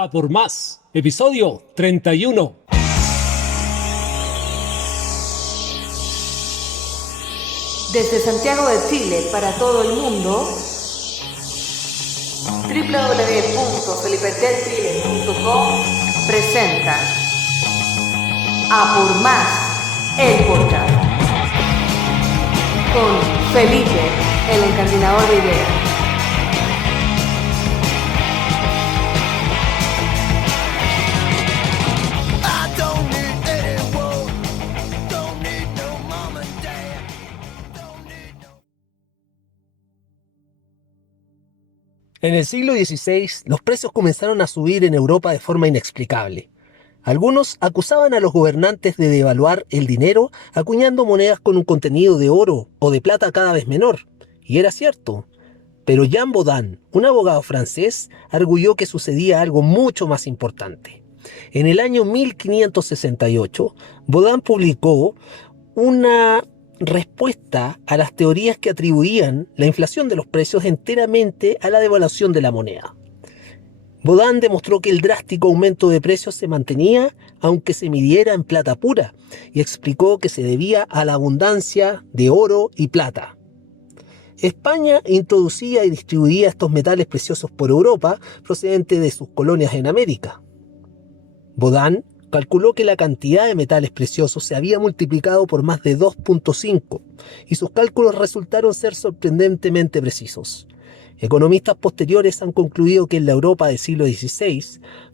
A por más, episodio 31. Desde Santiago de Chile para todo el mundo, www.felipetelchile.com presenta A por más, el podcast, con Felipe, el encardinador de ideas. En el siglo XVI, los precios comenzaron a subir en Europa de forma inexplicable. Algunos acusaban a los gobernantes de devaluar el dinero acuñando monedas con un contenido de oro o de plata cada vez menor. Y era cierto. Pero Jean Bodin, un abogado francés, arguyó que sucedía algo mucho más importante. En el año 1568, Bodin publicó una respuesta a las teorías que atribuían la inflación de los precios enteramente a la devaluación de la moneda. Bodin demostró que el drástico aumento de precios se mantenía aunque se midiera en plata pura y explicó que se debía a la abundancia de oro y plata. España introducía y distribuía estos metales preciosos por Europa procedentes de sus colonias en América. Bodin calculó que la cantidad de metales preciosos se había multiplicado por más de 2.5 y sus cálculos resultaron ser sorprendentemente precisos. Economistas posteriores han concluido que en la Europa del siglo XVI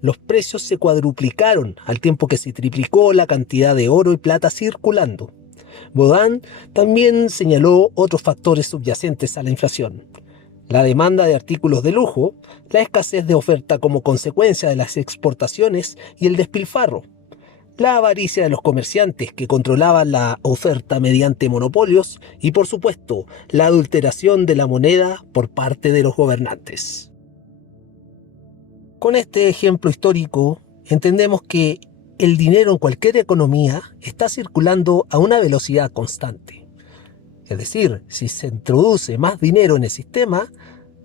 los precios se cuadruplicaron al tiempo que se triplicó la cantidad de oro y plata circulando. Bodin también señaló otros factores subyacentes a la inflación: la demanda de artículos de lujo, la escasez de oferta como consecuencia de las exportaciones y el despilfarro, la avaricia de los comerciantes que controlaban la oferta mediante monopolios y, por supuesto, la adulteración de la moneda por parte de los gobernantes. Con este ejemplo histórico, entendemos que el dinero en cualquier economía está circulando a una velocidad constante. Es decir, si se introduce más dinero en el sistema,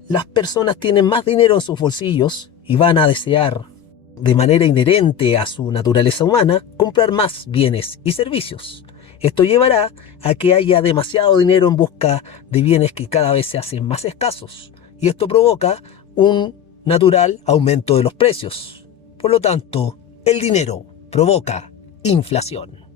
las personas tienen más dinero en sus bolsillos y van a desear, de manera inherente a su naturaleza humana, comprar más bienes y servicios. Esto llevará a que haya demasiado dinero en busca de bienes que cada vez se hacen más escasos, y esto provoca un natural aumento de los precios. Por lo tanto, el dinero provoca inflación.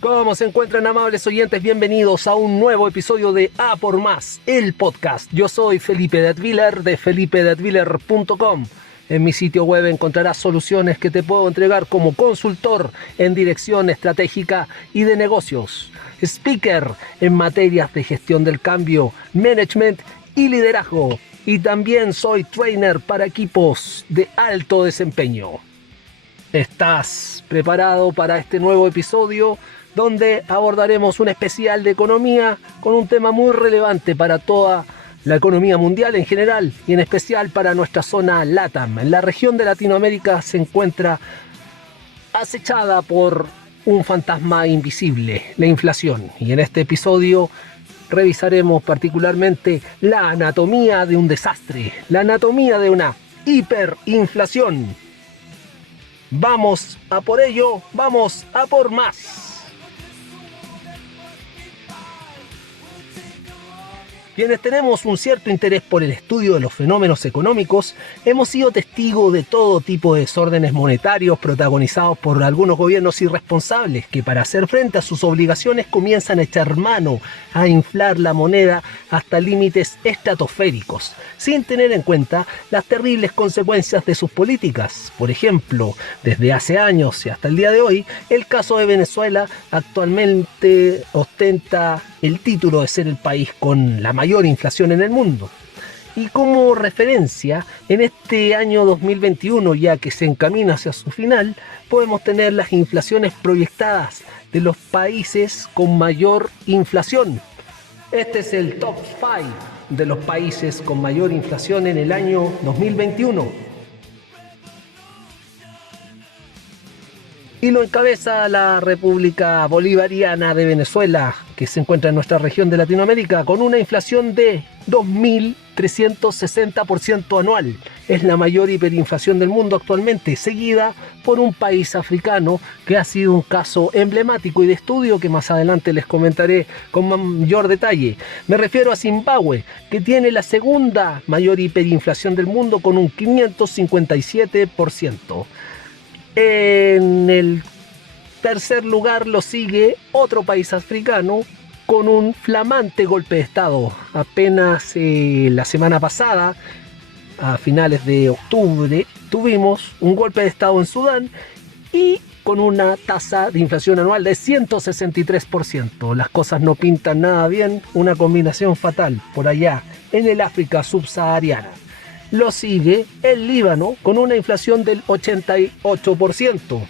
¿Cómo se encuentran, amables oyentes? Bienvenidos a un nuevo episodio de A por Más, el podcast. Yo soy Felipe Detwiler de felipedetwiler.com. En mi sitio web encontrarás soluciones que te puedo entregar como consultor en dirección estratégica y de negocios, speaker en materias de gestión del cambio, management y liderazgo. Y también soy trainer para equipos de alto desempeño. ¿Estás preparado para este nuevo episodio, donde abordaremos un especial de economía con un tema muy relevante para toda la economía mundial en general y en especial para nuestra zona LATAM? En la región de Latinoamérica se encuentra acechada por un fantasma invisible, la inflación. Y en este episodio revisaremos particularmente la anatomía de un desastre, la anatomía de una hiperinflación. Vamos a por ello, vamos a por más. Quienes tenemos un cierto interés por el estudio de los fenómenos económicos, hemos sido testigos de todo tipo de desórdenes monetarios protagonizados por algunos gobiernos irresponsables que, para hacer frente a sus obligaciones, comienzan a echar mano a inflar la moneda hasta límites estratosféricos, sin tener en cuenta las terribles consecuencias de sus políticas. Por ejemplo, desde hace años y hasta el día de hoy, el caso de Venezuela actualmente ostenta el título de ser el país con la mayor inflación en el mundo. Y como referencia, en este año 2021, ya que se encamina hacia su final, podemos tener las inflaciones proyectadas de los países con mayor inflación. Este es el top 5 de los países con mayor inflación en el año 2021. Y lo encabeza la República Bolivariana de Venezuela, que se encuentra en nuestra región de Latinoamérica, con una inflación de 2.360% anual. Es la mayor hiperinflación del mundo actualmente, seguida por un país africano que ha sido un caso emblemático y de estudio que más adelante les comentaré con mayor detalle. Me refiero a Zimbabue, que tiene la segunda mayor hiperinflación del mundo con un 557%. En el tercer lugar lo sigue otro país africano con un flamante golpe de estado. Apenas la semana pasada, a finales de octubre, tuvimos un golpe de estado en Sudán y con una tasa de inflación anual de 163%. Las cosas no pintan nada bien, una combinación fatal por allá en el África subsahariana. Lo sigue el Líbano con una inflación del 88%.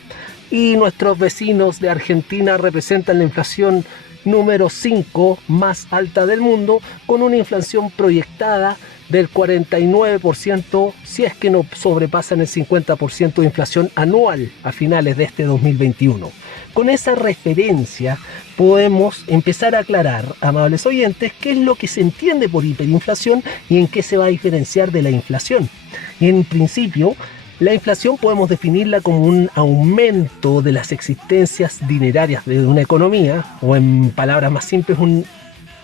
Y nuestros vecinos de Argentina representan la inflación número 5 más alta del mundo, con una inflación proyectada del 49%, si es que no sobrepasan el 50% de inflación anual a finales de este 2021. Con esa referencia podemos empezar a aclarar, amables oyentes, qué es lo que se entiende por hiperinflación y en qué se va a diferenciar de la inflación. En principio, la inflación podemos definirla como un aumento de las existencias dinerarias de una economía, o en palabras más simples, un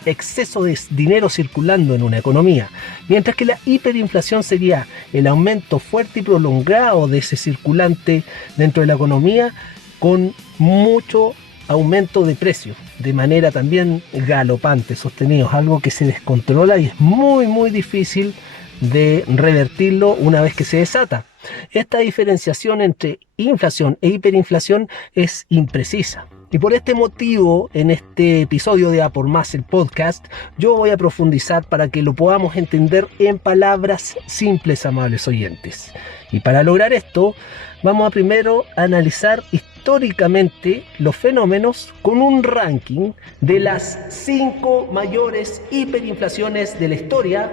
exceso de dinero circulando en una economía, mientras que la hiperinflación sería el aumento fuerte y prolongado de ese circulante dentro de la economía con mucho aumento de precios, de manera también galopante, sostenidos, algo que se descontrola y es muy difícil de revertirlo una vez que se desata. Esta diferenciación entre inflación e hiperinflación es imprecisa. Y por este motivo, en este episodio de A por Más, el podcast, yo voy a profundizar para que lo podamos entender en palabras simples, amables oyentes. Y para lograr esto, vamos a primero analizar históricamente los fenómenos con un ranking de las 5 mayores hiperinflaciones de la historia.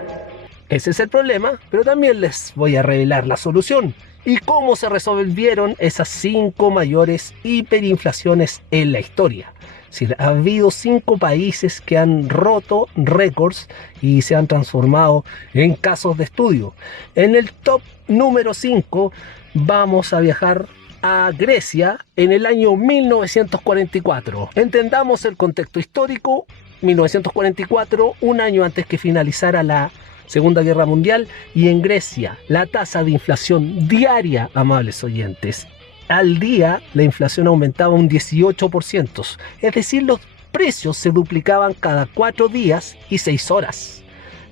Ese es el problema, pero también les voy a revelar la solución y cómo se resolvieron esas 5 mayores hiperinflaciones en la historia. Es decir, ha habido 5 países que han roto récords y se han transformado en casos de estudio. En el top número 5 vamos a viajar a Grecia en el año 1944. Entendamos el contexto histórico. 1944, un año antes que finalizara la Segunda Guerra Mundial, y en Grecia la tasa de inflación diaria, amables oyentes, al día la inflación aumentaba un 18%, es decir, los precios se duplicaban cada 4 días y 6 horas.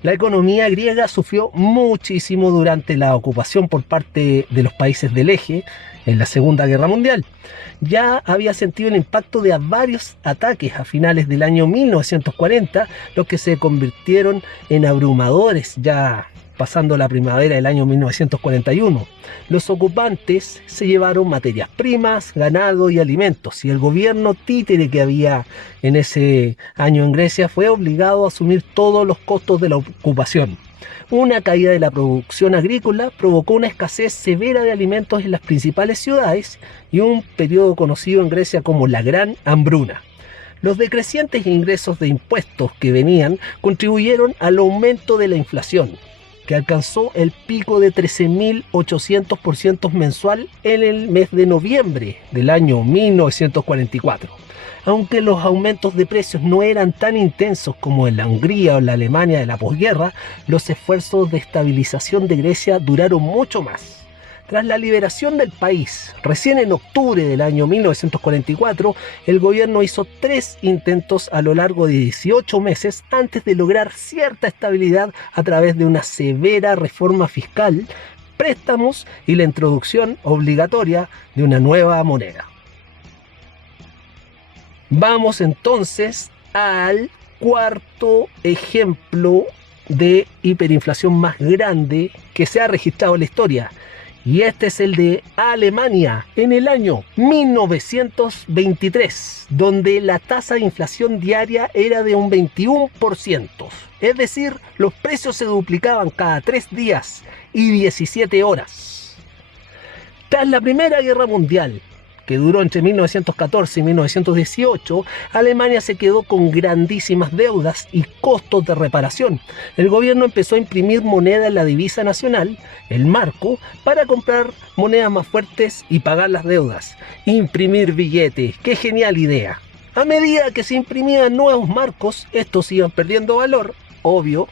La economía griega sufrió muchísimo durante la ocupación por parte de los países del eje en la Segunda Guerra Mundial. Ya había sentido el impacto de varios ataques a finales del año 1940, los que se convirtieron en abrumadores ya pasando la primavera del año 1941. Los ocupantes se llevaron materias primas, ganado y alimentos, y el gobierno títere que había en ese año en Grecia fue obligado a asumir todos los costos de la ocupación. Una caída de la producción agrícola provocó una escasez severa de alimentos en las principales ciudades y un periodo conocido en Grecia como la Gran Hambruna. Los decrecientes ingresos de impuestos que venían contribuyeron al aumento de la inflación, que alcanzó el pico de 13.800% mensual en el mes de noviembre del año 1944. Aunque los aumentos de precios no eran tan intensos como en la Hungría o la Alemania de la posguerra, los esfuerzos de estabilización de Grecia duraron mucho más. Tras la liberación del país, recién en octubre del año 1944, el gobierno hizo 3 intentos a lo largo de 18 meses antes de lograr cierta estabilidad a través de una severa reforma fiscal, préstamos y la introducción obligatoria de una nueva moneda. Vamos entonces al cuarto ejemplo de hiperinflación más grande que se ha registrado en la historia. Y este es el de Alemania en el año 1923, donde la tasa de inflación diaria era de un 21%. Es decir, los precios se duplicaban cada 3 días y 17 horas. Tras la Primera Guerra Mundial, que duró entre 1914 y 1918, Alemania se quedó con grandísimas deudas y costos de reparación. El gobierno empezó a imprimir moneda en la divisa nacional, el marco, para comprar monedas más fuertes y pagar las deudas. Imprimir billetes, qué genial idea. A medida que se imprimían nuevos marcos, estos iban perdiendo valor, obvio.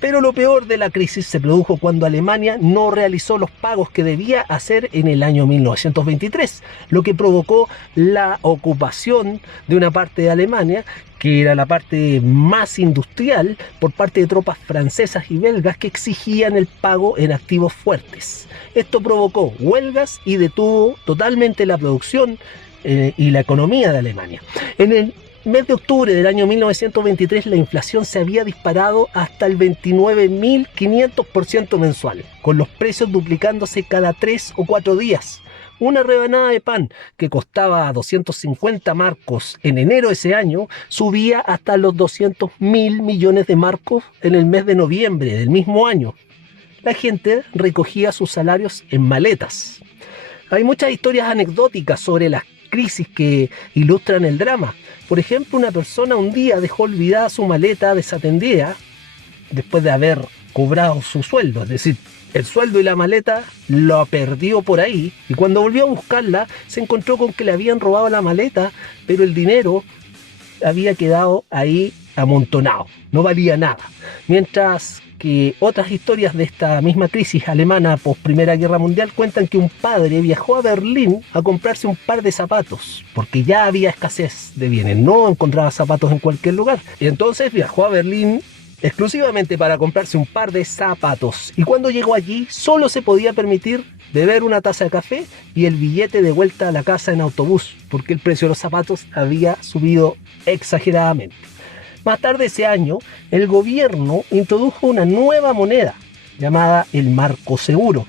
Pero lo peor de la crisis se produjo cuando Alemania no realizó los pagos que debía hacer en el año 1923, lo que provocó la ocupación de una parte de Alemania, que era la parte más industrial, por parte de tropas francesas y belgas que exigían el pago en activos fuertes. Esto provocó huelgas y detuvo totalmente la producción y la economía de Alemania. En el mes de octubre del año 1923 la inflación se había disparado hasta el 29.500% mensual, con los precios duplicándose cada 3 o 4 días. Una rebanada de pan que costaba 250 marcos en enero de ese año subía hasta los 200.000 millones de marcos en el mes de noviembre del mismo año. La gente recogía sus salarios en maletas. Hay muchas historias anecdóticas sobre las crisis que ilustran el drama. Por ejemplo, una persona un día dejó olvidada su maleta desatendida después de haber cobrado su sueldo, es decir, el sueldo y la maleta lo perdió por ahí, y cuando volvió a buscarla se encontró con que le habían robado la maleta, pero el dinero había quedado ahí amontonado, no valía nada. Mientras que otras historias de esta misma crisis alemana post Primera Guerra Mundial cuentan que un padre viajó a Berlín a comprarse un par de zapatos, porque ya había escasez de bienes, no encontraba zapatos en cualquier lugar. Y entonces viajó a Berlín exclusivamente para comprarse un par de zapatos. Y cuando llegó allí, solo se podía permitir beber una taza de café y el billete de vuelta a la casa en autobús, porque el precio de los zapatos había subido exageradamente. Más tarde ese año, el gobierno introdujo una nueva moneda llamada el marco seguro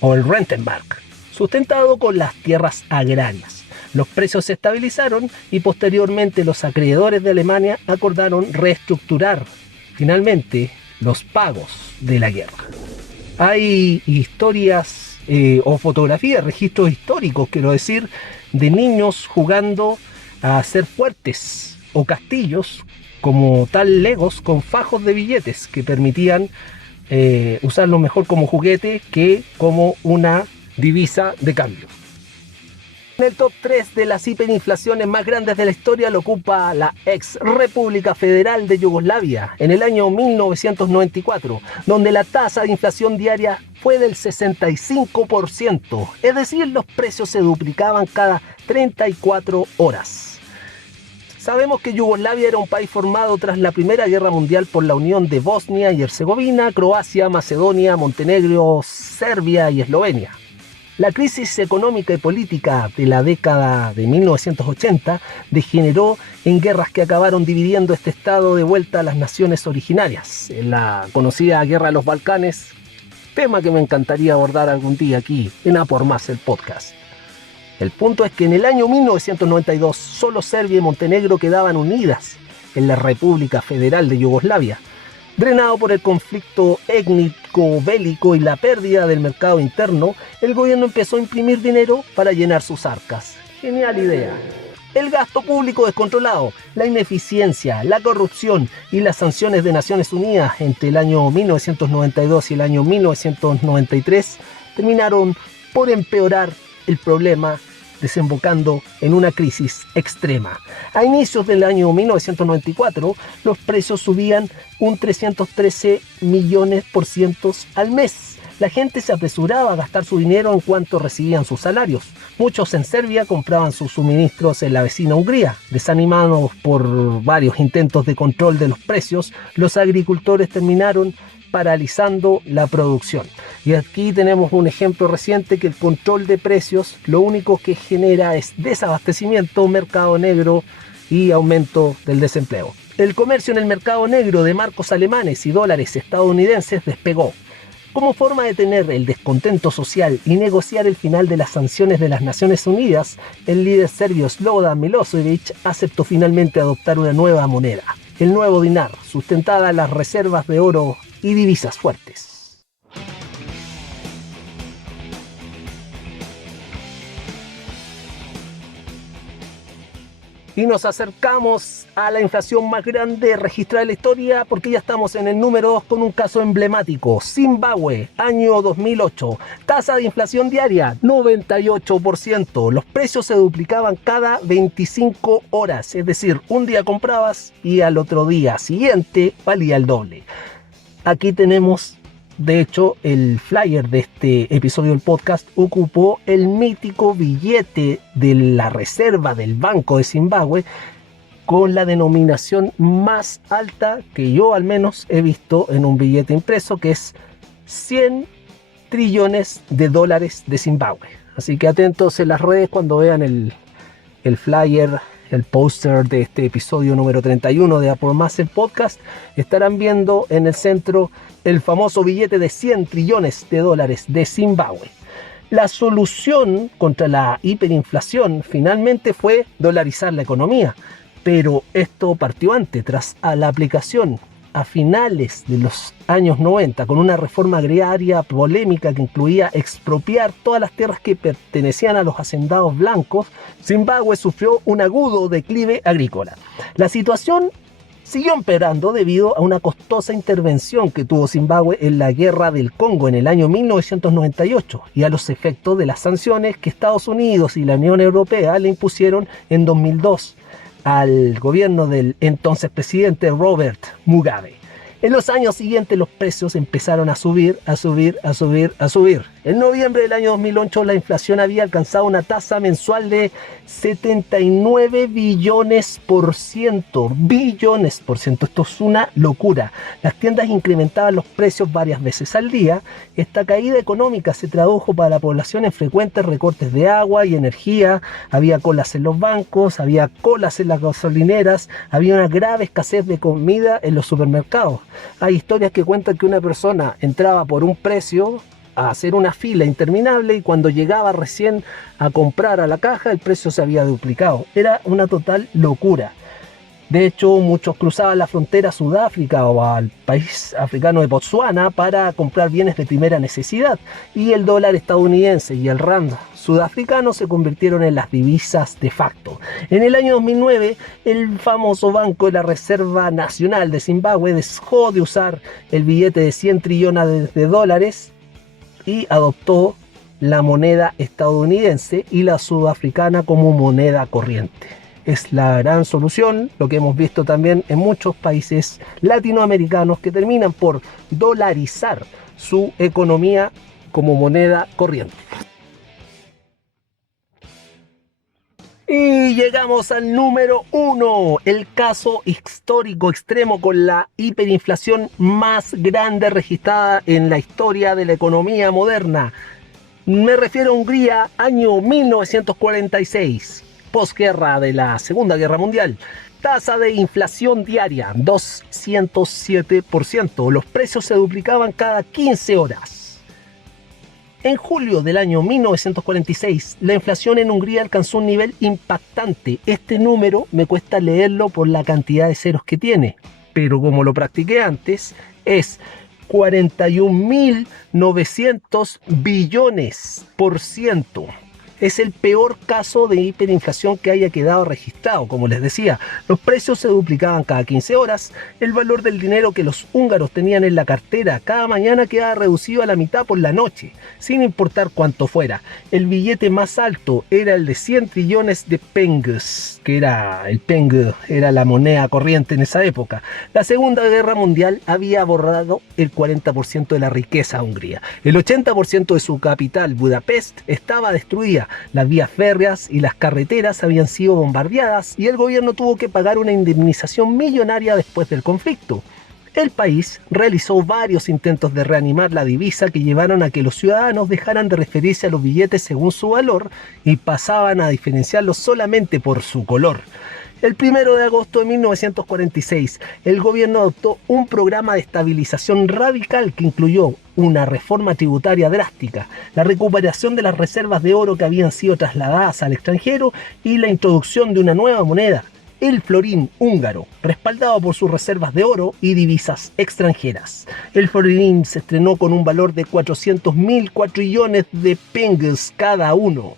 o el Rentenmark, sustentado con las tierras agrarias. Los precios se estabilizaron y posteriormente los acreedores de Alemania acordaron reestructurar finalmente los pagos de la guerra. Hay historias o fotografías, registros históricos, quiero decir, de niños jugando a ser fuertes o castillos, como tal legos con fajos de billetes que permitían usarlo mejor como juguete que como una divisa de cambio. En el top 3 de las hiperinflaciones más grandes de la historia lo ocupa la ex República Federal de Yugoslavia en el año 1994, donde la tasa de inflación diaria fue del 65%, es decir, los precios se duplicaban cada 34 horas. Sabemos que Yugoslavia era un país formado tras la Primera Guerra Mundial por la unión de Bosnia y Herzegovina, Croacia, Macedonia, Montenegro, Serbia y Eslovenia. La crisis económica y política de la década de 1980 degeneró en guerras que acabaron dividiendo este estado de vuelta a las naciones originarias. En la conocida Guerra de los Balcanes, tema que me encantaría abordar algún día aquí en A por Más, el podcast. El punto es que en el año 1992 solo Serbia y Montenegro quedaban unidas en la República Federal de Yugoslavia. Drenado por el conflicto étnico bélico y la pérdida del mercado interno, el gobierno empezó a imprimir dinero para llenar sus arcas. Genial idea. El gasto público descontrolado, la ineficiencia, la corrupción y las sanciones de Naciones Unidas entre el año 1992 y el año 1993 terminaron por empeorar el problema, desembocando en una crisis extrema. A inicios del año 1994, los precios subían un 313 millones por ciento al mes. La gente se apresuraba a gastar su dinero en cuanto recibían sus salarios. Muchos en Serbia compraban sus suministros en la vecina Hungría. Desanimados por varios intentos de control de los precios, los agricultores terminaron paralizando la producción. Y aquí tenemos un ejemplo reciente que el control de precios lo único que genera es desabastecimiento, mercado negro y aumento del desempleo. El comercio en el mercado negro de marcos alemanes y dólares estadounidenses despegó. Como forma de tener el descontento social y negociar el final de las sanciones de las Naciones Unidas, el líder serbio Slobodan Milošević aceptó finalmente adoptar una nueva moneda, el nuevo dinar, sustentada en las reservas de oro y divisas fuertes. Y nos acercamos a la inflación más grande registrada en la historia porque ya estamos en el número 2 con un caso emblemático. Zimbabue, año 2008. Tasa de inflación diaria, 98%. Los precios se duplicaban cada 25 horas. Es decir, un día comprabas y al otro día siguiente valía el doble. Aquí tenemos, de hecho, el flyer de este episodio del podcast ocupó el mítico billete de la reserva del Banco de Zimbabue con la denominación más alta que yo al menos he visto en un billete impreso, que es 100 trillones de dólares de Zimbabue. Así que atentos en las redes cuando vean el flyer, el póster de este episodio número 31 de Apple Más el Podcast. Estarán viendo en el centro el famoso billete de 100 trillones de dólares de Zimbabue. La solución contra la hiperinflación finalmente fue dolarizar la economía, pero esto partió antes, tras la aplicación a finales de los años 90 con una reforma agraria polémica que incluía expropiar todas las tierras que pertenecían a los hacendados blancos. Zimbabue sufrió un agudo declive agrícola. La situación siguió empeorando debido a una costosa intervención que tuvo Zimbabue en la Guerra del Congo en el año 1998 y a los efectos de las sanciones que Estados Unidos y la Unión Europea le impusieron en 2002 al gobierno del entonces presidente Robert Mugabe. En los años siguientes los precios empezaron a subir. En noviembre del año 2008 la inflación había alcanzado una tasa mensual de 79 billones por ciento. Esto es una locura. Las tiendas incrementaban los precios varias veces al día. Esta caída económica se tradujo para la población en frecuentes recortes de agua y energía. Había colas en los bancos, había colas en las gasolineras, había una grave escasez de comida en los supermercados. Hay historias que cuentan que una persona entraba por un precio a hacer una fila interminable y cuando llegaba recién a comprar a la caja el precio se había duplicado. Era una total locura. De hecho, muchos cruzaban la frontera a Sudáfrica o al país africano de Botsuana para comprar bienes de primera necesidad, y el dólar estadounidense y el rand sudafricano se convirtieron en las divisas de facto. En el año 2009, el famoso Banco de la Reserva Nacional de Zimbabue dejó de usar el billete de 100 trillones de dólares y adoptó la moneda estadounidense y la sudafricana como moneda corriente. Es la gran solución, lo que hemos visto también en muchos países latinoamericanos que terminan por dolarizar su economía como moneda corriente. Y llegamos al número 1, el caso histórico extremo con la hiperinflación más grande registrada en la historia de la economía moderna. Me refiero a Hungría, año 1946. Posguerra de la Segunda Guerra Mundial. Tasa de inflación diaria, 207%. Los precios se duplicaban cada 15 horas. En julio del año 1946, la inflación en Hungría alcanzó un nivel impactante. Este número me cuesta leerlo por la cantidad de ceros que tiene, pero como lo practiqué antes, es 41.900 billones por ciento. Es el peor caso de hiperinflación que haya quedado registrado. Como les decía, los precios se duplicaban cada 15 horas, el valor del dinero que los húngaros tenían en la cartera cada mañana quedaba reducido a la mitad por la noche, sin importar cuánto fuera. El billete más alto era el de 100 trillones de penges, que era el peng, era la moneda corriente en esa época. La Segunda Guerra Mundial había borrado el 40% de la riqueza de Hungría. El 80% de su capital, Budapest, estaba destruida. Las vías férreas y las carreteras habían sido bombardeadas y el gobierno tuvo que pagar una indemnización millonaria después del conflicto. El país realizó varios intentos de reanimar la divisa que llevaron a que los ciudadanos dejaran de referirse a los billetes según su valor y pasaban a diferenciarlos solamente por su color. El 1 de agosto de 1946, el gobierno adoptó un programa de estabilización radical que incluyó una reforma tributaria drástica, la recuperación de las reservas de oro que habían sido trasladadas al extranjero y la introducción de una nueva moneda, el florín húngaro, respaldado por sus reservas de oro y divisas extranjeras. El florín se estrenó con un valor de 400.000 cuatrillones de penges cada uno.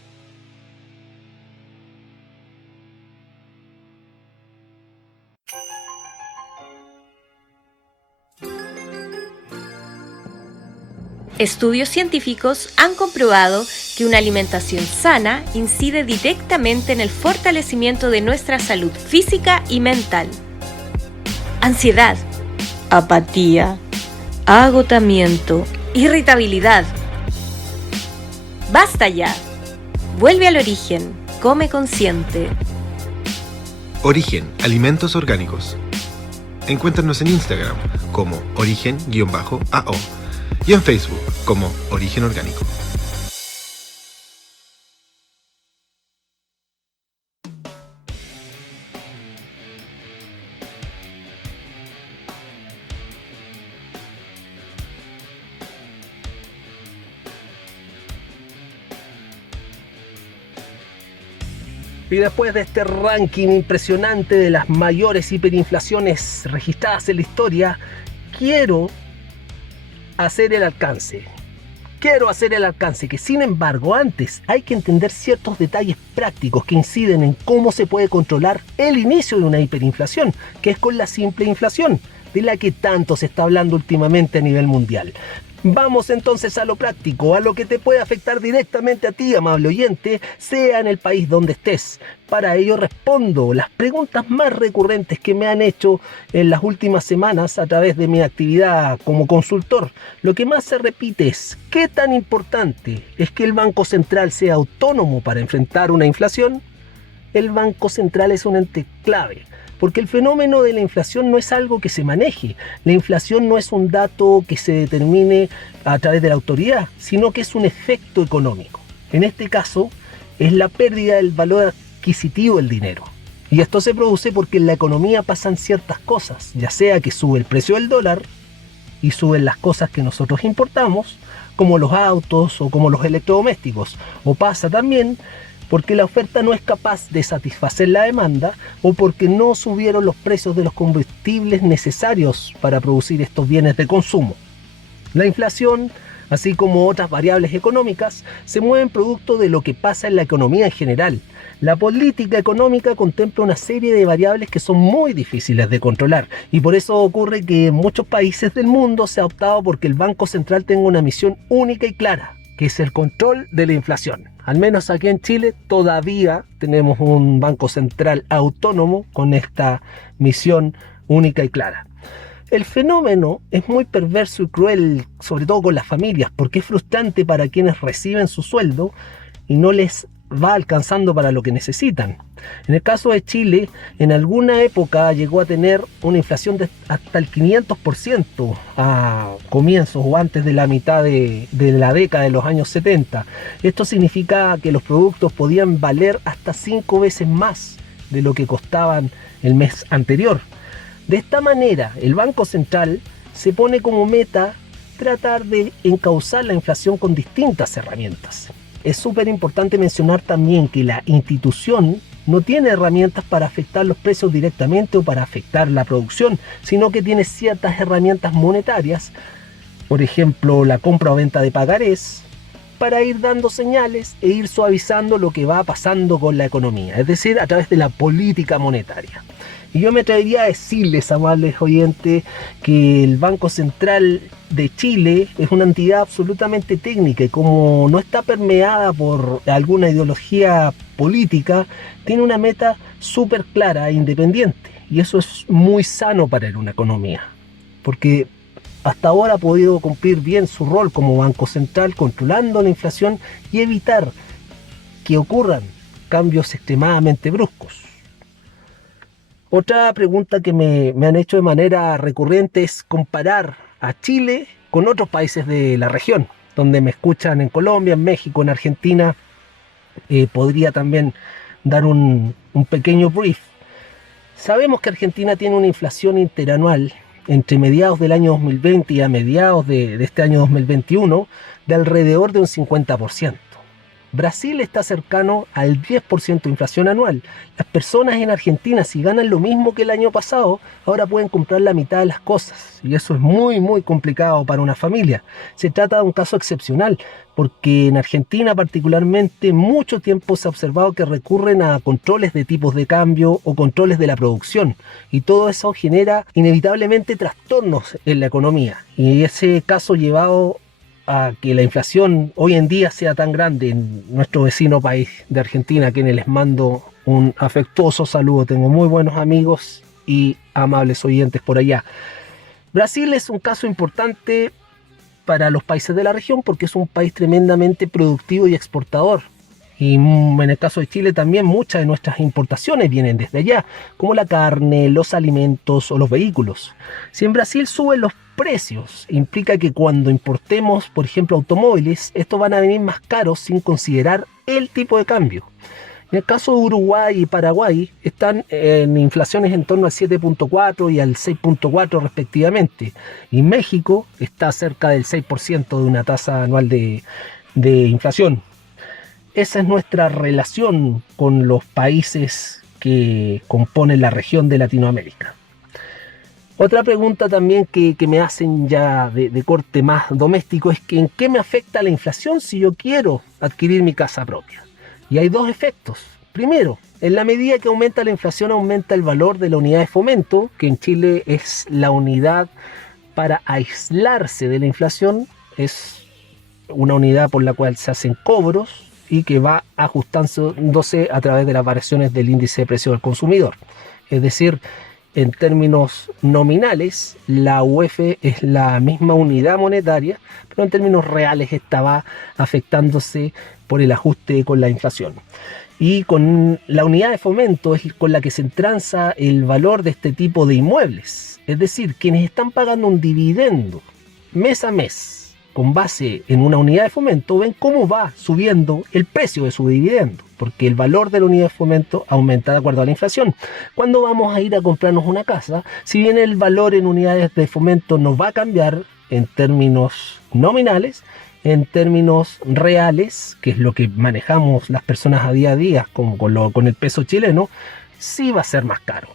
Estudios científicos han comprobado que una alimentación sana incide directamente en el fortalecimiento de nuestra salud física y mental. Ansiedad, apatía, agotamiento, irritabilidad. ¡Basta ya! Vuelve al origen, come consciente. Origen, alimentos orgánicos. Encuéntranos en Instagram como origen_AO y en Facebook como Origen Orgánico. Y después de este ranking impresionante de las mayores hiperinflaciones registradas en la historia, quiero hacer el alcance, que sin embargo antes hay que entender ciertos detalles prácticos que inciden en cómo se puede controlar el inicio de una hiperinflación, que es con la simple inflación, de la que tanto se está hablando últimamente a nivel mundial. Vamos entonces a lo práctico, a lo que te puede afectar directamente a ti, amable oyente, sea en el país donde estés. Para ello respondo las preguntas más recurrentes que me han hecho en las últimas semanas a través de mi actividad como consultor. Lo que más se repite es: ¿qué tan importante es que el Banco Central sea autónomo para enfrentar una inflación? El Banco Central es un ente clave, porque el fenómeno de la inflación no es algo que se maneje. La inflación no es un dato que se determine a través de la autoridad, sino que es un efecto económico. En este caso, es la pérdida del valor adquisitivo del dinero. Y esto se produce porque en la economía pasan ciertas cosas, ya sea que sube el precio del dólar y suben las cosas que nosotros importamos, como los autos o como los electrodomésticos. O pasa también porque la oferta no es capaz de satisfacer la demanda o porque no subieron los precios de los combustibles necesarios para producir estos bienes de consumo. La inflación, así como otras variables económicas, se mueven producto de lo que pasa en la economía en general. La política económica contempla una serie de variables que son muy difíciles de controlar, y por eso ocurre que en muchos países del mundo se ha optado porque el Banco Central tenga una misión única y clara, que es el control de la inflación. Al menos aquí en Chile todavía tenemos un Banco Central autónomo con esta misión única y clara. El fenómeno es muy perverso y cruel, sobre todo con las familias, porque es frustrante para quienes reciben su sueldo y no les va alcanzando para lo que necesitan. En el caso de Chile, en alguna época llegó a tener una inflación de hasta el 500% a comienzos o antes de la mitad de la década de los años 70. Esto significa que los productos podían valer hasta 5 veces más de lo que costaban el mes anterior. De esta manera, el Banco Central se pone como meta tratar de encauzar la inflación con distintas herramientas. Es súper importante mencionar también que la institución no tiene herramientas para afectar los precios directamente o para afectar la producción, sino que tiene ciertas herramientas monetarias, por ejemplo la compra o venta de pagarés, para ir dando señales e ir suavizando lo que va pasando con la economía, es decir, a través de la política monetaria. Y yo me atrevería a decirles, amables oyentes, que el Banco Central de Chile es una entidad absolutamente técnica y como no está permeada por alguna ideología política, tiene una meta súper clara e independiente. Y eso es muy sano para una economía, porque hasta ahora ha podido cumplir bien su rol como Banco Central, controlando la inflación y evitar que ocurran cambios extremadamente bruscos. Otra pregunta que me han hecho de manera recurrente es comparar a Chile con otros países de la región, donde me escuchan en Colombia, en México, en Argentina. Podría también dar un pequeño brief. Sabemos que Argentina tiene una inflación interanual entre mediados del año 2020 y a mediados de este año 2021 de alrededor de un 50%. Brasil está cercano al 10% de inflación anual. Las personas en Argentina, si ganan lo mismo que el año pasado, ahora pueden comprar la mitad de las cosas. Y eso es muy complicado para una familia. Se trata de un caso excepcional, porque en Argentina particularmente mucho tiempo se ha observado que recurren a controles de tipos de cambio o controles de la producción. Y todo eso genera inevitablemente trastornos en la economía. Y ese caso llevado a que la inflación hoy en día sea tan grande en nuestro vecino país de Argentina, a quienes les mando un afectuoso saludo. Tengo muy buenos amigos y amables oyentes por allá. Brasil es un caso importante para los países de la región porque es un país tremendamente productivo y exportador. Y en el caso de Chile también muchas de nuestras importaciones vienen desde allá, como la carne, los alimentos o los vehículos. Si en Brasil suben los precios, implica que cuando importemos, por ejemplo, automóviles, estos van a venir más caros sin considerar el tipo de cambio. En el caso de Uruguay y Paraguay están en inflaciones en torno al 7.4 y al 6.4 respectivamente. Y México está cerca del 6% de una tasa anual de inflación. Esa es nuestra relación con los países que componen la región de Latinoamérica. Otra pregunta también que me hacen ya de corte más doméstico es que ¿en qué me afecta la inflación si yo quiero adquirir mi casa propia? Y hay dos efectos. Primero, en la medida que aumenta la inflación, aumenta el valor de la unidad de fomento, que en Chile es la unidad para aislarse de la inflación. Es una unidad por la cual se hacen cobros y que va ajustándose a través de las variaciones del índice de precio del consumidor. Es decir, en términos nominales, la UF es la misma unidad monetaria, pero en términos reales esta va afectándose por el ajuste con la inflación. Y con la unidad de fomento es con la que se entranza el valor de este tipo de inmuebles. Es decir, quienes están pagando un dividendo mes a mes con base en una unidad de fomento, ven cómo va subiendo el precio de su dividendo, porque el valor de la unidad de fomento aumenta de acuerdo a la inflación. Cuando vamos a ir a comprarnos una casa, si bien el valor en unidades de fomento no va a cambiar en términos nominales, en términos reales, que es lo que manejamos las personas a día, como con el peso chileno, sí va a ser más caro.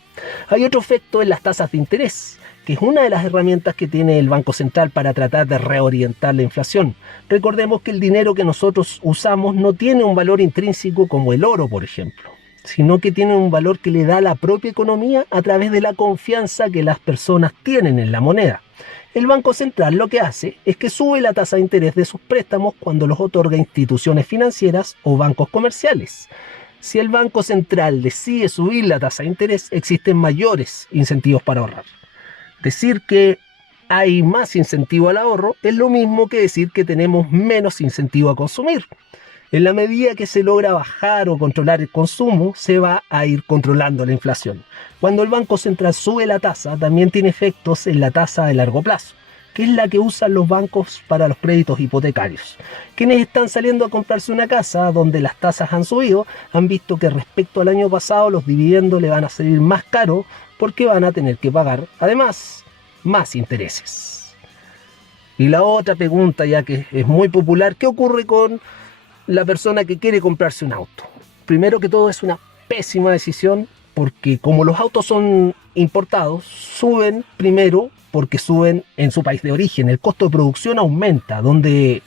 Hay otro efecto en las tasas de interés, que es una de las herramientas que tiene el Banco Central para tratar de reorientar la inflación. Recordemos que el dinero que nosotros usamos no tiene un valor intrínseco como el oro, por ejemplo, sino que tiene un valor que le da la propia economía a través de la confianza que las personas tienen en la moneda. El Banco Central lo que hace es que sube la tasa de interés de sus préstamos cuando los otorga instituciones financieras o bancos comerciales. Si el Banco Central decide subir la tasa de interés, existen mayores incentivos para ahorrar. Decir que hay más incentivo al ahorro es lo mismo que decir que tenemos menos incentivo a consumir. En la medida que se logra bajar o controlar el consumo, se va a ir controlando la inflación. Cuando el Banco Central sube la tasa, también tiene efectos en la tasa de largo plazo, que es la que usan los bancos para los créditos hipotecarios. Quienes están saliendo a comprarse una casa donde las tasas han subido, han visto que respecto al año pasado los dividendos le van a salir más caros porque van a tener que pagar, además, más intereses. Y la otra pregunta, ya que es muy popular, ¿qué ocurre con la persona que quiere comprarse un auto? Primero que todo, es una pésima decisión porque como los autos son importados, suben primero porque suben en su país de origen. El costo de producción aumenta, donde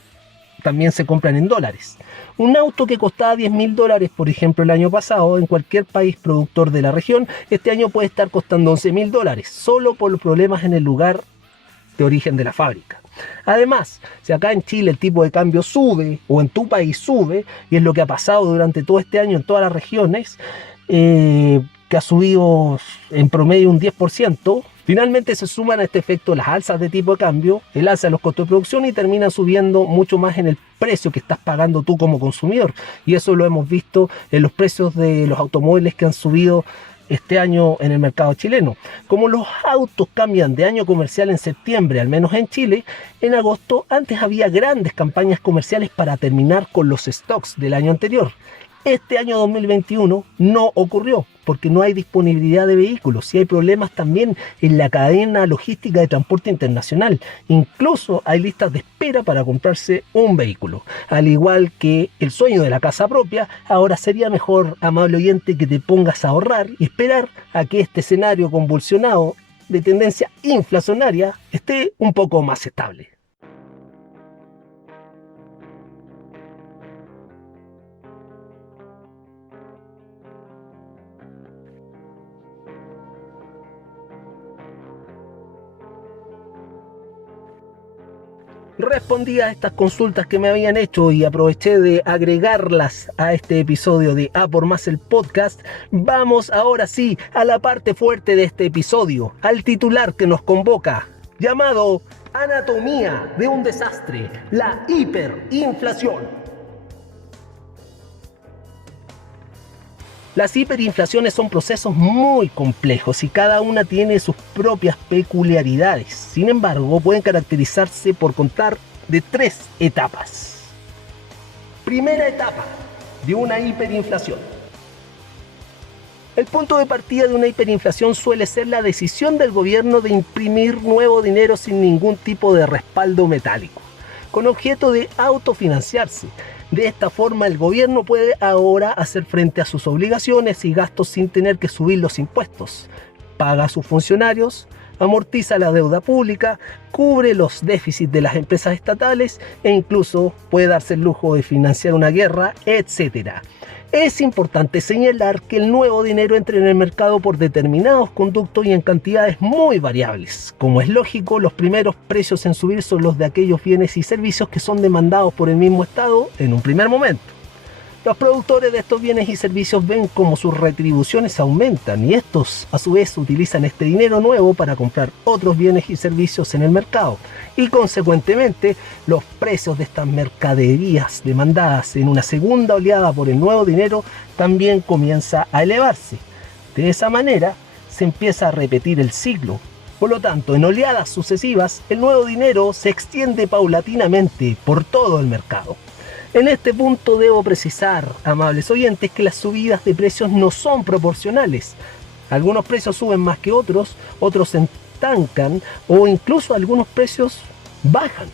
también se compran en dólares. Un auto que costaba $10.000, por ejemplo, el año pasado, en cualquier país productor de la región, este año puede estar costando $11.000, solo por los problemas en el lugar de origen de la fábrica. Además, si acá en Chile el tipo de cambio sube, o en tu país sube, y es lo que ha pasado durante todo este año en todas las regiones, que ha subido en promedio un 10%, finalmente se suman a este efecto las alzas de tipo de cambio, el alza de los costos de producción y terminan subiendo mucho más en el precio que estás pagando tú como consumidor. Y eso lo hemos visto en los precios de los automóviles que han subido este año en el mercado chileno. Como los autos cambian de año comercial en septiembre, al menos en Chile, en agosto antes había grandes campañas comerciales para terminar con los stocks del año anterior. Este año 2021 no ocurrió porque no hay disponibilidad de vehículos y hay problemas también en la cadena logística de transporte internacional. Incluso hay listas de espera para comprarse un vehículo. Al igual que el sueño de la casa propia, ahora sería mejor, amable oyente, que te pongas a ahorrar y esperar a que este escenario convulsionado de tendencia inflacionaria esté un poco más estable. Respondí a estas consultas que me habían hecho y aproveché de agregarlas a este episodio de A por Más el podcast. Vamos ahora sí a la parte fuerte de este episodio, al titular que nos convoca, llamado Anatomía de un desastre, la hiperinflación. Las hiperinflaciones son procesos muy complejos y cada una tiene sus propias peculiaridades. Sin embargo, pueden caracterizarse por contar de 3 etapas. Primera etapa de una hiperinflación. El punto de partida de una hiperinflación suele ser la decisión del gobierno de imprimir nuevo dinero sin ningún tipo de respaldo metálico, con objeto de autofinanciarse. De esta forma, el gobierno puede ahora hacer frente a sus obligaciones y gastos sin tener que subir los impuestos. Paga a sus funcionarios, amortiza la deuda pública, cubre los déficits de las empresas estatales e incluso puede darse el lujo de financiar una guerra, etc. Es importante señalar que el nuevo dinero entra en el mercado por determinados conductos y en cantidades muy variables. Como es lógico, los primeros precios en subir son los de aquellos bienes y servicios que son demandados por el mismo Estado en un primer momento. Los productores de estos bienes y servicios ven cómo sus retribuciones aumentan y estos a su vez utilizan este dinero nuevo para comprar otros bienes y servicios en el mercado y consecuentemente los precios de estas mercaderías demandadas en una segunda oleada por el nuevo dinero también comienza a elevarse. De esa manera se empieza a repetir el ciclo. Por lo tanto, en oleadas sucesivas, el nuevo dinero se extiende paulatinamente por todo el mercado. En este punto debo precisar, amables oyentes, que las subidas de precios no son proporcionales. Algunos precios suben más que otros, otros se estancan o incluso algunos precios bajan.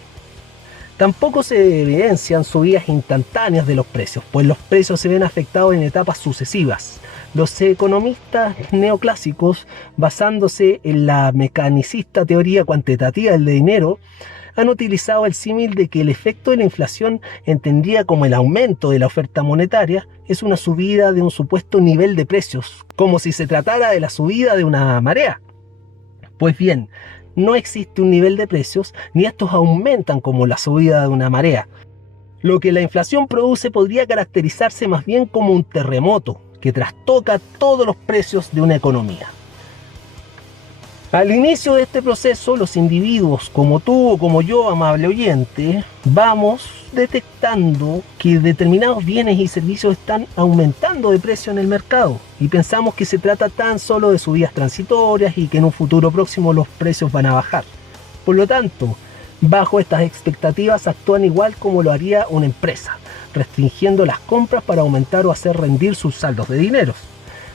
Tampoco se evidencian subidas instantáneas de los precios, pues los precios se ven afectados en etapas sucesivas. Los economistas neoclásicos, basándose en la mecanicista teoría cuantitativa del dinero, han utilizado el símil de que el efecto de la inflación, entendida como el aumento de la oferta monetaria, es una subida de un supuesto nivel de precios, como si se tratara de la subida de una marea. Pues bien, no existe un nivel de precios, ni estos aumentan como la subida de una marea. Lo que la inflación produce podría caracterizarse más bien como un terremoto, que trastoca todos los precios de una economía. Al inicio de este proceso, los individuos como tú o como yo, amable oyente, vamos detectando que determinados bienes y servicios están aumentando de precio en el mercado y pensamos que se trata tan solo de subidas transitorias y que en un futuro próximo los precios van a bajar. Por lo tanto, bajo estas expectativas actúan igual como lo haría una empresa, restringiendo las compras para aumentar o hacer rendir sus saldos de dinero.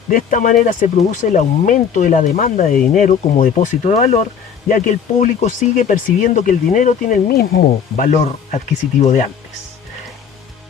De esta manera se produce el aumento de la demanda de dinero como depósito de valor, ya que el público sigue percibiendo que el dinero tiene el mismo valor adquisitivo de antes.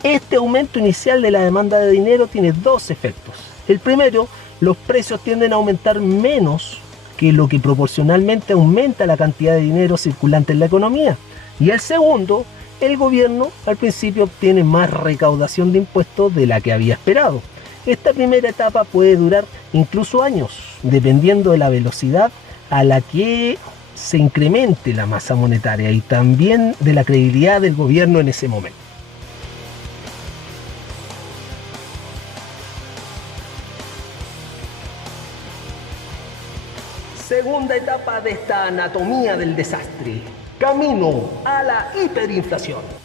Este aumento inicial de la demanda de dinero tiene 2 efectos. El primero, los precios tienden a aumentar menos que lo que proporcionalmente aumenta la cantidad de dinero circulante en la economía. Y el segundo, el gobierno al principio obtiene más recaudación de impuestos de la que había esperado. Esta primera etapa puede durar incluso años, dependiendo de la velocidad a la que se incremente la masa monetaria y también de la credibilidad del gobierno en ese momento. Segunda etapa de esta anatomía del desastre: camino a la hiperinflación.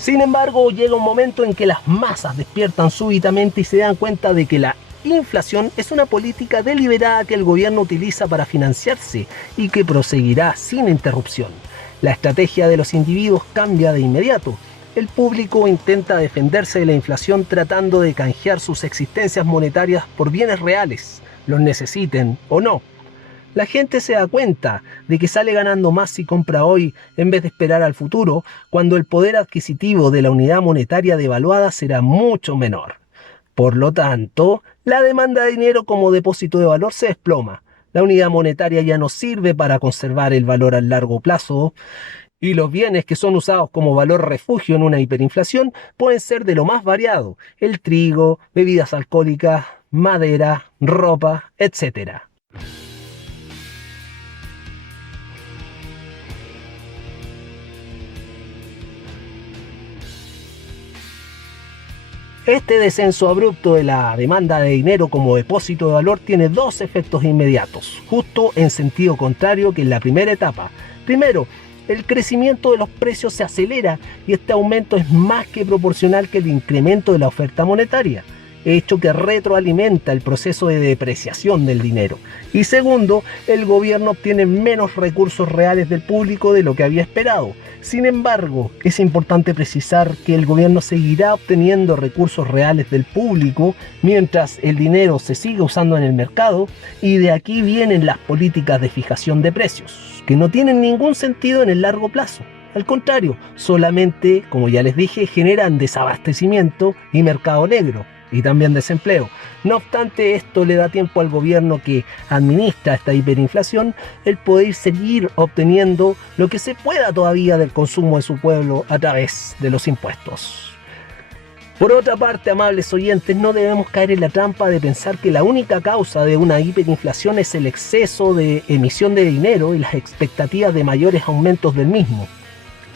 Sin embargo, llega un momento en que las masas despiertan súbitamente y se dan cuenta de que la inflación es una política deliberada que el gobierno utiliza para financiarse y que proseguirá sin interrupción. La estrategia de los individuos cambia de inmediato. el público intenta defenderse de la inflación tratando de canjear sus existencias monetarias por bienes reales, los necesiten o no. La gente se da cuenta de que sale ganando más si compra hoy en vez de esperar al futuro, cuando el poder adquisitivo de la unidad monetaria devaluada será mucho menor. Por lo tanto, la demanda de dinero como depósito de valor se desploma. La unidad monetaria ya no sirve para conservar el valor a largo plazo, y los bienes que son usados como valor refugio en una hiperinflación pueden ser de lo más variado: el trigo, bebidas alcohólicas, madera, ropa, etc. Este descenso abrupto de la demanda de dinero como depósito de valor tiene dos efectos inmediatos, justo en sentido contrario que en la primera etapa. Primero, el crecimiento de los precios se acelera y este aumento es más que proporcional que el incremento de la oferta monetaria, hecho que retroalimenta el proceso de depreciación del dinero. Y segundo, el gobierno obtiene menos recursos reales del público de lo que había esperado. Sin embargo, es importante precisar que el gobierno seguirá obteniendo recursos reales del público mientras el dinero se siga usando en el mercado, y de aquí vienen las políticas de fijación de precios, que no tienen ningún sentido en el largo plazo. Al contrario, solamente, como ya les dije, generan desabastecimiento y mercado negro, y también desempleo. No obstante, esto le da tiempo al gobierno que administra esta hiperinflación el poder seguir obteniendo lo que se pueda todavía del consumo de su pueblo a través de los impuestos. Por otra parte, amables oyentes, no debemos caer en la trampa de pensar que la única causa de una hiperinflación es el exceso de emisión de dinero y las expectativas de mayores aumentos del mismo.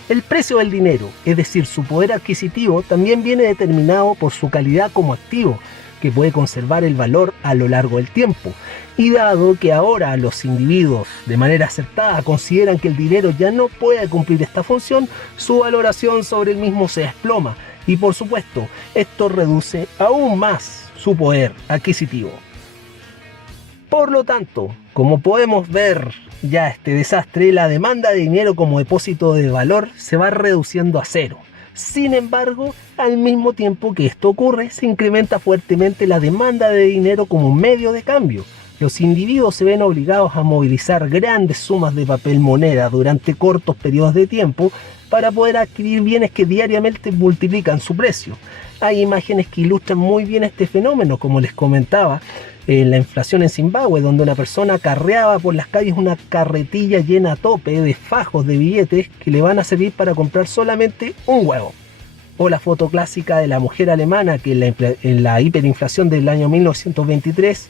El precio del dinero, es decir, su poder adquisitivo, también viene determinado por su calidad como activo, que puede conservar el valor a lo largo del tiempo. Y dado que ahora los individuos, de manera acertada, consideran que el dinero ya no puede cumplir esta función, su valoración sobre el mismo se desploma. Y por supuesto, esto reduce aún más su poder adquisitivo. Por lo tanto, como podemos ver ya este desastre, la demanda de dinero como depósito de valor se va reduciendo a cero. Sin embargo, al mismo tiempo que esto ocurre, se incrementa fuertemente la demanda de dinero como medio de cambio. Los individuos se ven obligados a movilizar grandes sumas de papel moneda durante cortos periodos de tiempo para poder adquirir bienes que diariamente multiplican su precio. Hay imágenes que ilustran muy bien este fenómeno, como les comentaba, la inflación en Zimbabue, donde una persona carreaba por las calles una carretilla llena a tope de fajos de billetes que le van a servir para comprar solamente un huevo. O la foto clásica de la mujer alemana que en la hiperinflación del año 1923,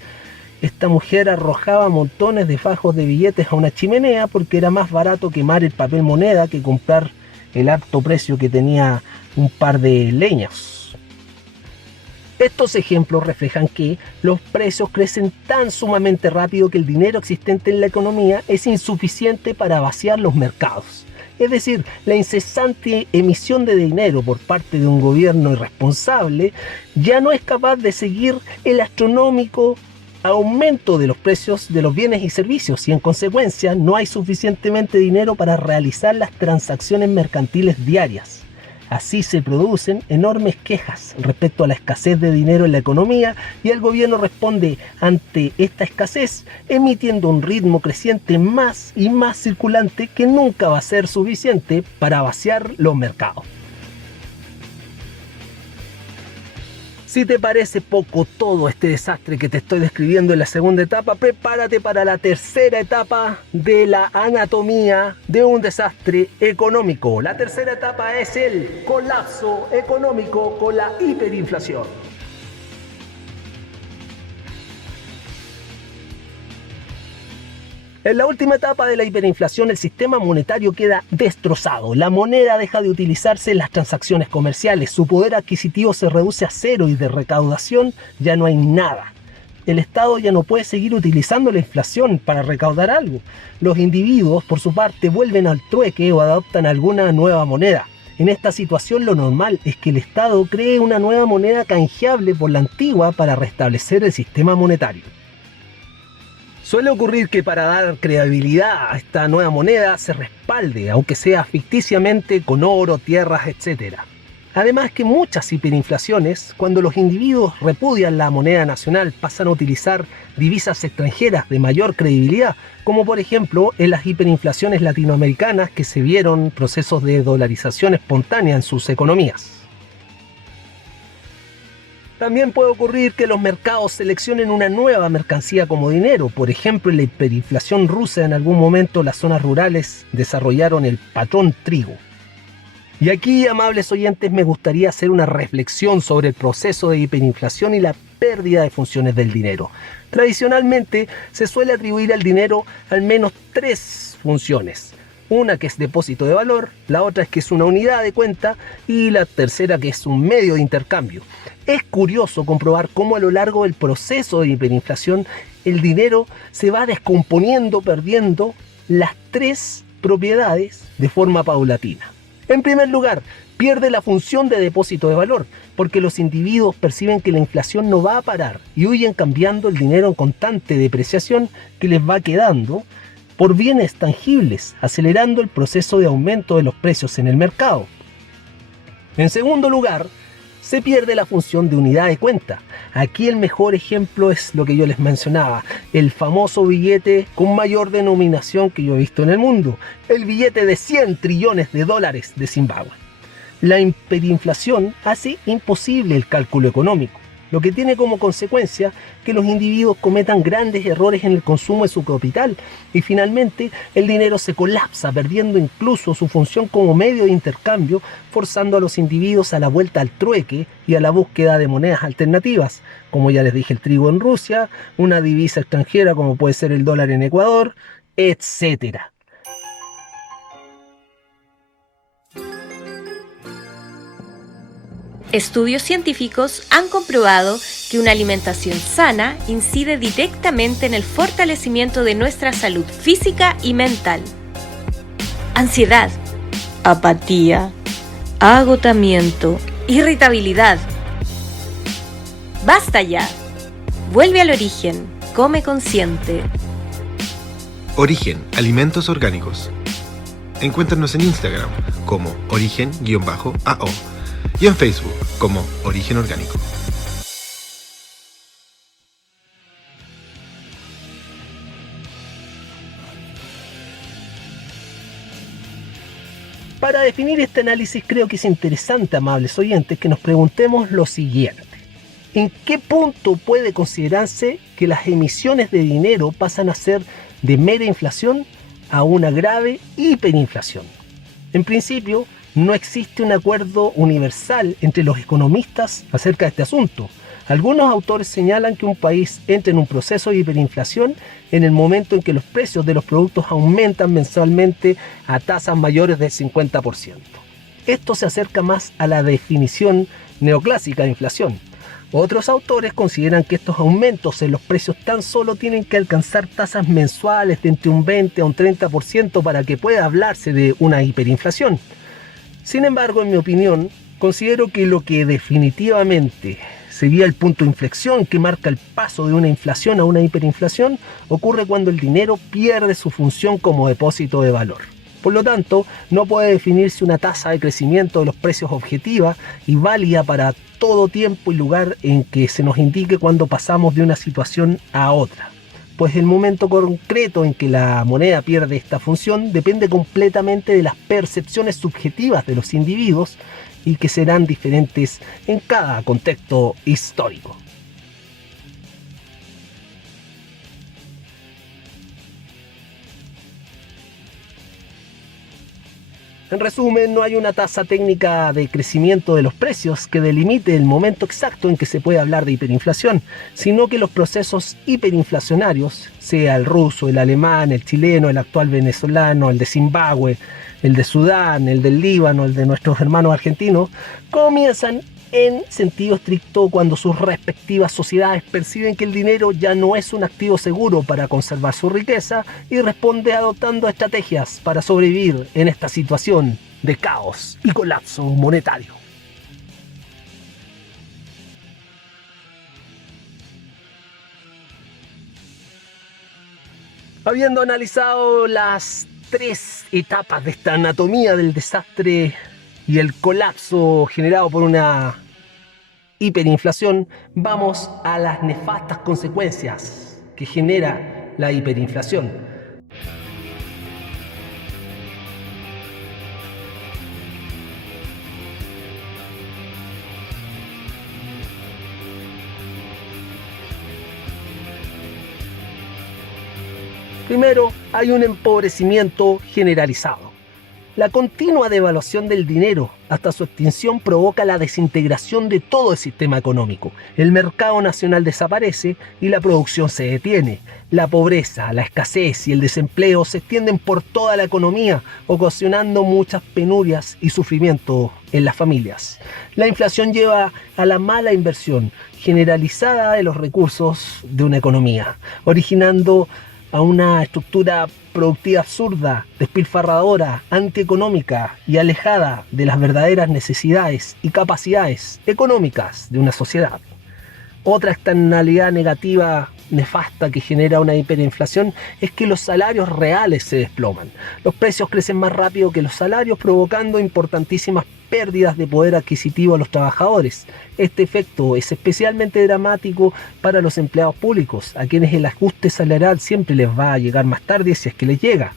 esta mujer arrojaba montones de fajos de billetes a una chimenea porque era más barato quemar el papel moneda que comprar el alto precio que tenía un par de leñas. Estos ejemplos reflejan que los precios crecen tan sumamente rápido que el dinero existente en la economía es insuficiente para vaciar los mercados. Es decir, la incesante emisión de dinero por parte de un gobierno irresponsable ya no es capaz de seguir el astronómico aumento de los precios de los bienes y servicios, y en consecuencia no hay suficientemente dinero para realizar las transacciones mercantiles diarias. Así se producen enormes quejas respecto a la escasez de dinero en la economía, y el gobierno responde ante esta escasez emitiendo un ritmo creciente más y más circulante que nunca va a ser suficiente para vaciar los mercados. Si te parece poco todo este desastre que te estoy describiendo en la segunda etapa, prepárate para la tercera etapa de la anatomía de un desastre económico. La tercera etapa es el colapso económico con la hiperinflación. En la última etapa de la hiperinflación, el sistema monetario queda destrozado. La moneda deja de utilizarse en las transacciones comerciales, su poder adquisitivo se reduce a cero y de recaudación ya no hay nada. El Estado ya no puede seguir utilizando la inflación para recaudar algo. Los individuos, por su parte, vuelven al trueque o adoptan alguna nueva moneda. En esta situación, lo normal es que el Estado cree una nueva moneda canjeable por la antigua para restablecer el sistema monetario. Suele ocurrir que para dar credibilidad a esta nueva moneda se respalde, aunque sea ficticiamente, con oro, tierras, etc. Además que muchas hiperinflaciones, cuando los individuos repudian la moneda nacional, pasan a utilizar divisas extranjeras de mayor credibilidad, como por ejemplo en las hiperinflaciones latinoamericanas que se vieron procesos de dolarización espontánea en sus economías. También puede ocurrir que los mercados seleccionen una nueva mercancía como dinero. Por ejemplo, en la hiperinflación rusa en algún momento las zonas rurales desarrollaron el patrón trigo. Y aquí, amables oyentes, me gustaría hacer una reflexión sobre el proceso de hiperinflación y la pérdida de funciones del dinero. Tradicionalmente se suele atribuir al dinero al menos 3 funciones. Una que es depósito de valor, la otra es que es una unidad de cuenta y la tercera que es un medio de intercambio. Es curioso comprobar cómo a lo largo del proceso de hiperinflación el dinero se va descomponiendo, perdiendo las 3 propiedades de forma paulatina. En primer lugar, pierde la función de depósito de valor, porque los individuos perciben que la inflación no va a parar y huyen cambiando el dinero en constante depreciación que les va quedando por bienes tangibles, acelerando el proceso de aumento de los precios en el mercado. En segundo lugar, se pierde la función de unidad de cuenta. Aquí el mejor ejemplo es lo que yo les mencionaba, el famoso billete con mayor denominación que yo he visto en el mundo, el billete de 100 trillones de dólares de Zimbabue. La hiperinflación hace imposible el cálculo económico, lo que tiene como consecuencia que los individuos cometan grandes errores en el consumo de su capital y finalmente el dinero se colapsa, perdiendo incluso su función como medio de intercambio, forzando a los individuos a la vuelta al trueque y a la búsqueda de monedas alternativas, como ya les dije, el trigo en Rusia, una divisa extranjera como puede ser el dólar en Ecuador, etcétera. Estudios científicos han comprobado que una alimentación sana incide directamente en el fortalecimiento de nuestra salud física y mental. Ansiedad, apatía, agotamiento, irritabilidad. ¡Basta ya! Vuelve al origen, come consciente. Origen, alimentos orgánicos. Encuéntranos en Instagram como origen-AO y en Facebook como Origen Orgánico. Para definir este análisis creo que es interesante, amables oyentes, que nos preguntemos lo siguiente. ¿En qué punto puede considerarse que las emisiones de dinero pasan a ser de mera inflación a una grave hiperinflación? En principio, no existe un acuerdo universal entre los economistas acerca de este asunto. Algunos autores señalan que un país entra en un proceso de hiperinflación en el momento en que los precios de los productos aumentan mensualmente a tasas mayores del 50%. Esto se acerca más a la definición neoclásica de inflación. Otros autores consideran que estos aumentos en los precios tan solo tienen que alcanzar tasas mensuales de entre un 20 a un 30% para que pueda hablarse de una hiperinflación. Sin embargo, en mi opinión, considero que lo que definitivamente sería el punto de inflexión que marca el paso de una inflación a una hiperinflación ocurre cuando el dinero pierde su función como depósito de valor. Por lo tanto, no puede definirse una tasa de crecimiento de los precios objetiva y válida para todo tiempo y lugar en que se nos indique cuando pasamos de una situación a otra. Pues el momento concreto en que la moneda pierde esta función depende completamente de las percepciones subjetivas de los individuos y que serán diferentes en cada contexto histórico. En resumen, no hay una tasa técnica de crecimiento de los precios que delimite el momento exacto en que se puede hablar de hiperinflación, sino que los procesos hiperinflacionarios, sea el ruso, el alemán, el chileno, el actual venezolano, el de Zimbabue, el de Sudán, el del Líbano, el de nuestros hermanos argentinos, comienzan en sentido estricto cuando sus respectivas sociedades perciben que el dinero ya no es un activo seguro para conservar su riqueza y responde adoptando estrategias para sobrevivir en esta situación de caos y colapso monetario. Habiendo analizado las 3 etapas de esta anatomía del desastre y el colapso generado por una hiperinflación, vamos a las nefastas consecuencias que genera la hiperinflación. Primero, hay un empobrecimiento generalizado. La continua devaluación del dinero hasta su extinción provoca la desintegración de todo el sistema económico. El mercado nacional desaparece y la producción se detiene. La pobreza, la escasez y el desempleo se extienden por toda la economía, ocasionando muchas penurias y sufrimiento en las familias. La inflación lleva a la mala inversión generalizada de los recursos de una economía, originando a una estructura productiva absurda, despilfarradora, antieconómica y alejada de las verdaderas necesidades y capacidades económicas de una sociedad. Otra externalidad negativa nefasta que genera una hiperinflación es que los salarios reales se desploman. Los precios crecen más rápido que los salarios, provocando importantísimas pérdidas de poder adquisitivo a los trabajadores. Este efecto es especialmente dramático para los empleados públicos, a quienes el ajuste salarial siempre les va a llegar más tarde si es que les llega.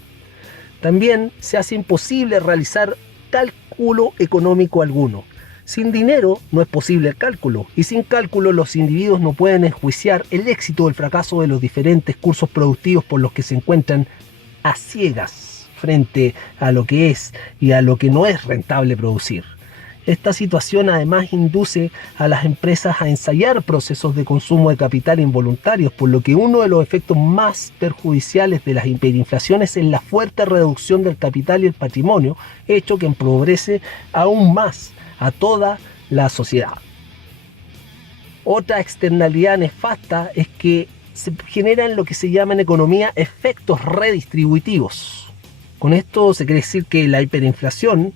También se hace imposible realizar cálculo económico alguno. Sin dinero no es posible el cálculo, y sin cálculo los individuos no pueden enjuiciar el éxito o el fracaso de los diferentes cursos productivos por los que se encuentran a ciegas frente a lo que es y a lo que no es rentable producir. Esta situación además induce a las empresas a ensayar procesos de consumo de capital involuntarios, por lo que uno de los efectos más perjudiciales de las hiperinflaciones es la fuerte reducción del capital y el patrimonio, hecho que empobrece aún más a toda la sociedad. Otra externalidad nefasta es que se generan lo que se llama en economía efectos redistributivos. Con esto se quiere decir que la hiperinflación,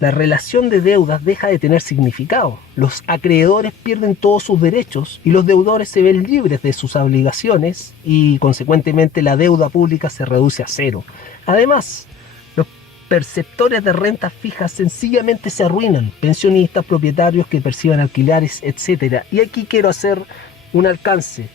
la relación de deudas deja de tener significado. Los acreedores pierden todos sus derechos y los deudores se ven libres de sus obligaciones y consecuentemente la deuda pública se reduce a cero. Además, perceptores de rentas fijas sencillamente se arruinan, pensionistas, propietarios que perciban alquileres, etc. Y aquí quiero hacer un alcance.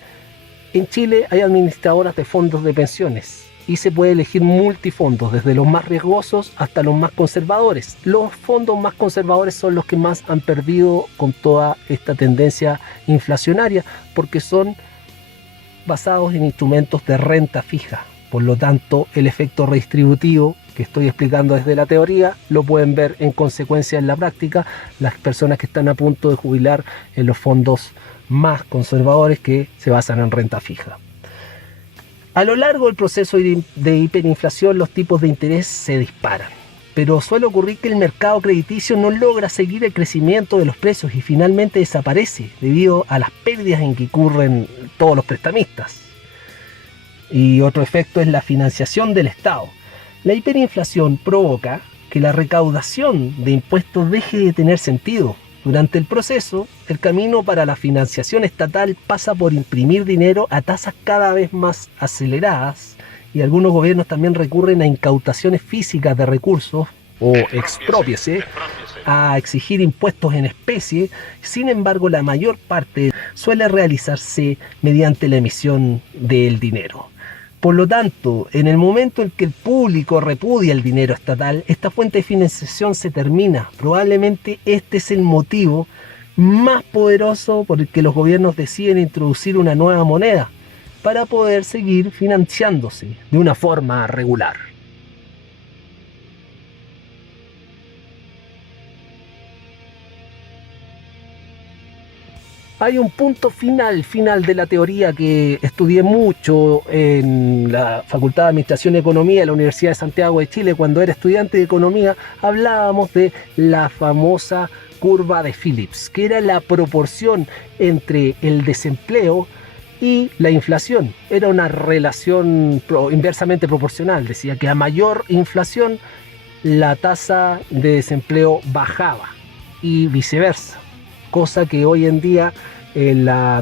En Chile hay administradoras de fondos de pensiones y se puede elegir multifondos, desde los más riesgosos hasta los más conservadores. Los fondos más conservadores son los que más han perdido con toda esta tendencia inflacionaria, porque son basados en instrumentos de renta fija. Por lo tanto, el efecto redistributivo que estoy explicando desde la teoría lo pueden ver en consecuencia en la práctica las personas que están a punto de jubilar en los fondos más conservadores que se basan en renta fija. A lo largo del proceso de hiperinflación los tipos de interés se disparan, pero suele ocurrir que el mercado crediticio no logra seguir el crecimiento de los precios y finalmente desaparece debido a las pérdidas en que incurren todos los prestamistas. Y otro efecto es la financiación del Estado. La hiperinflación provoca que la recaudación de impuestos deje de tener sentido. Durante el proceso, el camino para la financiación estatal pasa por imprimir dinero a tasas cada vez más aceleradas, y algunos gobiernos también recurren a incautaciones físicas de recursos o exprópiese, a exigir impuestos en especie. Sin embargo, la mayor parte suele realizarse mediante la emisión del dinero. Por lo tanto, en el momento en que el público repudia el dinero estatal, esta fuente de financiación se termina. Probablemente este es el motivo más poderoso por el que los gobiernos deciden introducir una nueva moneda para poder seguir financiándose de una forma regular. Hay un punto final de la teoría que estudié mucho en la Facultad de Administración y Economía de la Universidad de Santiago de Chile. Cuando era estudiante de Economía hablábamos de la famosa curva de Phillips, que era la proporción entre el desempleo y la inflación. Era una relación inversamente proporcional. Decía que a mayor inflación la tasa de desempleo bajaba y viceversa. Cosa que hoy en día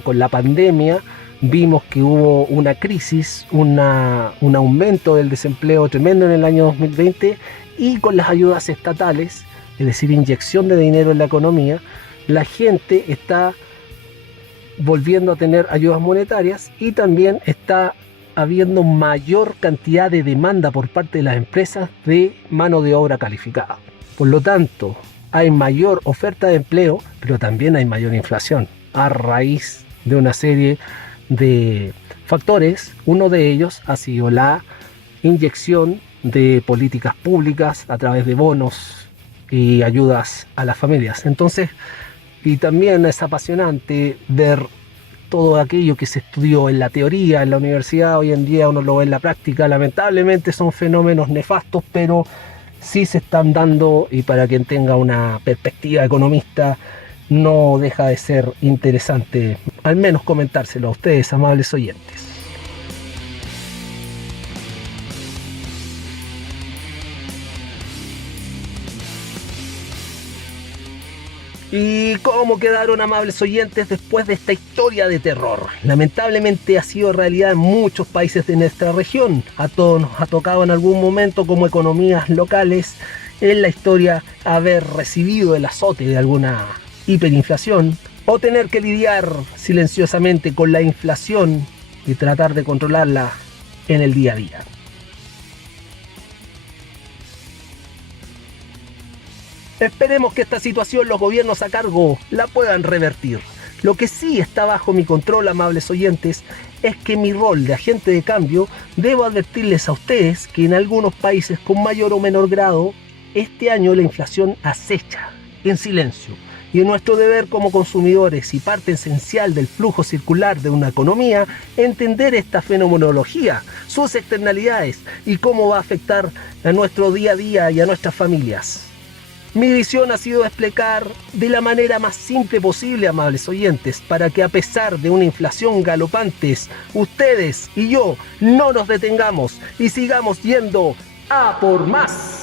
con la pandemia vimos que hubo una crisis, un aumento del desempleo tremendo en el año 2020, y con las ayudas estatales es decir, inyección de dinero en la economía, la gente está volviendo a tener ayudas monetarias y también está habiendo mayor cantidad de demanda por parte de las empresas de mano de obra calificada. Por lo tanto, hay mayor oferta de empleo, pero también hay mayor inflación a raíz de una serie de factores. Uno de ellos ha sido la inyección de políticas públicas a través de bonos y ayudas a las familias. Entonces, y también es apasionante ver todo aquello que se estudió en la teoría, en la universidad, hoy en día uno lo ve en la práctica. Lamentablemente son fenómenos nefastos, pero sí se están dando, y para quien tenga una perspectiva economista, no deja de ser interesante, al menos comentárselo a ustedes, amables oyentes. ¿Y cómo quedaron, amables oyentes, después de esta historia de terror? Lamentablemente ha sido realidad en muchos países de nuestra región. A todos nos ha tocado en algún momento, como economías locales, en la historia haber recibido el azote de alguna hiperinflación o tener que lidiar silenciosamente con la inflación y tratar de controlarla en el día a día. Esperemos que esta situación los gobiernos a cargo la puedan revertir. Lo que sí está bajo mi control, amables oyentes, es que mi rol de agente de cambio debo advertirles a ustedes que en algunos países con mayor o menor grado, este año la inflación acecha en silencio. Y es nuestro deber como consumidores y parte esencial del flujo circular de una economía entender esta fenomenología, sus externalidades y cómo va a afectar a nuestro día a día y a nuestras familias. Mi visión ha sido explicar de la manera más simple posible, amables oyentes, para que a pesar de una inflación galopante, ustedes y yo no nos detengamos y sigamos yendo a por más.